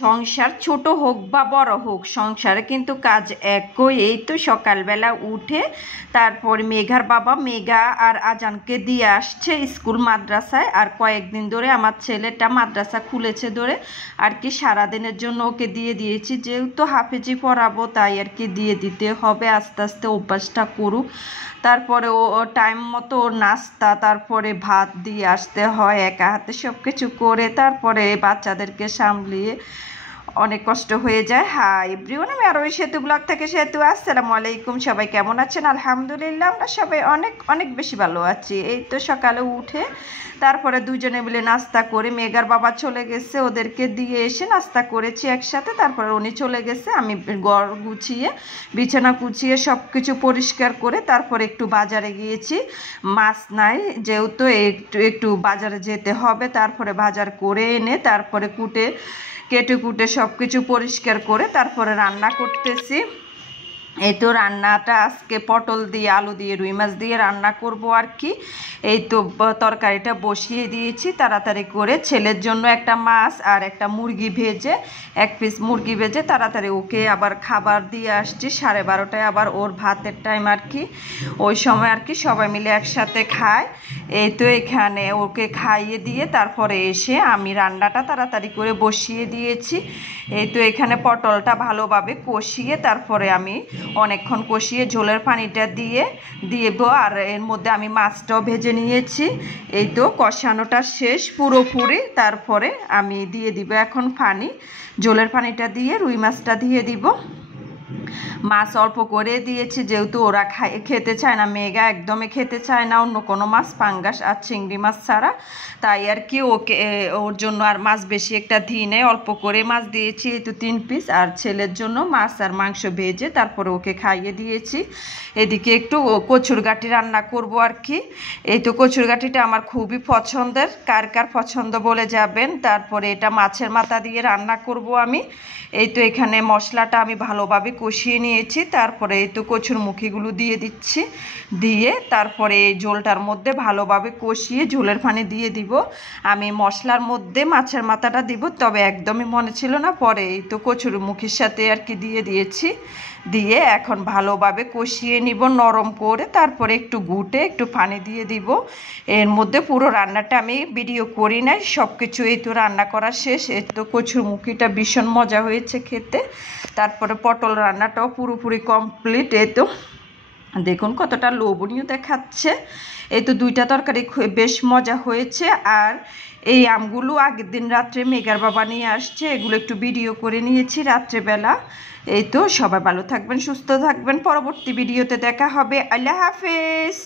সংসার ছোট হোক বা বড় হোক, সংসারে কিন্তু কাজ একই। এই তো সকালবেলা উঠে তারপর মেঘার বাবা মেঘা আর আজানকে দিয়ে আসছে স্কুল মাদ্রাসায়। আর কয়েকদিন ধরে আমার ছেলেটা মাদ্রাসা খুলেছে ধরে আর কি সারাদিনের জন্য ওকে দিয়ে দিয়েছি, যেহেতু হাফেজি পড়াবো তাই আর কি দিয়ে দিতে হবে, আস্তে আস্তে অভ্যাসটা করুক। তারপরে ও টাইম মতো ওর নাস্তা, তারপরে ভাত দিয়ে আসতে হয়, একা হাতে সব কিছু করে তারপরে বাচ্চাদেরকে সামলিয়ে অনেক কষ্ট হয়ে যায়। হাই এভরিওয়ান, আমি আরও সেতু ব্লগ থেকে সেতু। আসসালামু আলাইকুম, সবাই কেমন আছেন? আলহামদুলিল্লাহ আমরা সবাই অনেক অনেক বেশি ভালো আছি। এই তো সকালে উঠে তারপরে দুজনে মিলে নাস্তা করে, মেঘার বাবা চলে গেছে, ওদেরকে দিয়ে এসে নাস্তা করেছি একসাথে। তারপরে উনি চলে গেছে, আমি ঘর গুছিয়ে বিছানা গুছিয়ে সব কিছু পরিষ্কার করে তারপরে একটু বাজারে গিয়েছি। মাছ নাই যেহেতু একটু একটু বাজারে যেতে হবে, তারপরে বাজার করে এনে তারপরে কেটে কুটে সব কিছু পরিষ্কার করে তারপরে রান্না করতেছি। এই তো রান্নাটা আজকে পটল দিয়ে আলু দিয়ে রুই মাছ দিয়ে রান্না করব আর কি। এই তো তরকারিটা বসিয়ে দিয়েছি তাড়াতাড়ি করে। ছেলের জন্য একটা মাছ আর একটা মুরগি ভেজে, এক পিস মুরগি ভেজে তাড়াতাড়ি ওকে আবার খাবার দিয়ে আসছি। 12:30টায় আবার ওর ভাতের টাইম আর কি, ওই সময় আর কি সবাই মিলে একসাথে খায়। এই তো এখানে ওকে খাইয়ে দিয়ে তারপরে এসে আমি রান্নাটা তাড়াতাড়ি করে বসিয়ে দিয়েছি। এই তো এখানে পটলটা ভালোভাবে কষিয়ে তারপরে আমি অনেকক্ষণ কষিয়ে ঝোলের পানিটা দিব, আর এর মধ্যে আমি মাছটাও ভেজে নিয়েছি। এই তো কষানোটা শেষ পুরোপুরি, তারপরে আমি দিয়ে দিব এখন পানি, ঝোলের পানিটা দিয়ে রুই মাছটা দিয়ে দিব। মাছ অল্প করে দিয়েছি যেহেতু ওরা খেতে চায় না, মেঘা একদমই খেতে চায় না অন্য কোনো মাছ, পাঙ্গাস আর চিংড়ি মাছ ছাড়া, তাই আর কি ওর জন্য আর মাছ বেশি একটা দিই নেই, অল্প করে মাছ দিয়েছি। এই তো 3 পিস, আর ছেলের জন্য মাছ আর মাংস ভেজে তারপরে ওকে খাইয়ে দিয়েছি। এদিকে একটু কচুর গাঁটি রান্না করব আর কি। এই তো কচুর গাঁটিটা আমার খুবই পছন্দের, কার কার পছন্দ বলে যাবেন। তারপরে এটা মাছের মাথা দিয়ে রান্না করব আমি। এই তো এখানে মশলাটা আমি ভালোভাবে কষিয়ে নিয়েছি, তারপরে এই তো কচুর মুখিগুলো দিয়ে দিচ্ছি, দিয়ে তারপরে এই ঝোলটার মধ্যে ভালোভাবে কষিয়ে ঝোলের পানি দিয়ে দিব। আমি মশলার মধ্যে মাছের মাথাটা দিব, তবে একদমই মনে ছিল না, পরে এই তো কচুর মুখির সাথে আর কি দিয়ে দিয়েছি। দিয়ে এখন ভালোভাবে কষিয়ে নিব নরম করে, তারপরে একটু ঘুটে একটু পানি দিয়ে দিব। এর মধ্যে পুরো রান্নাটা আমি ভিডিও করি নাই, সব কিছু এই তো রান্না করা শেষ। এই তো কচুর মুখিটা ভীষণ মজা হয়েছে খেতে। তারপরে পটল রান্নাটাও পুরোপুরি কমপ্লিট। এই তো দেখুন কতটা লোভনীয় দেখাচ্ছে। এই তো 2টা তরকারি বেশ মজা হয়েছে। আর এই আমগুলো আগের দিন রাত্রে মেঘার বাবা নিয়ে আসছে, এগুলো একটু ভিডিও করে নিয়েছি রাত্রেবেলা। এই তো সবাই ভালো থাকবেন, সুস্থ থাকবেন, পরবর্তী ভিডিওতে দেখা হবে। আল্লাহ হাফেজ।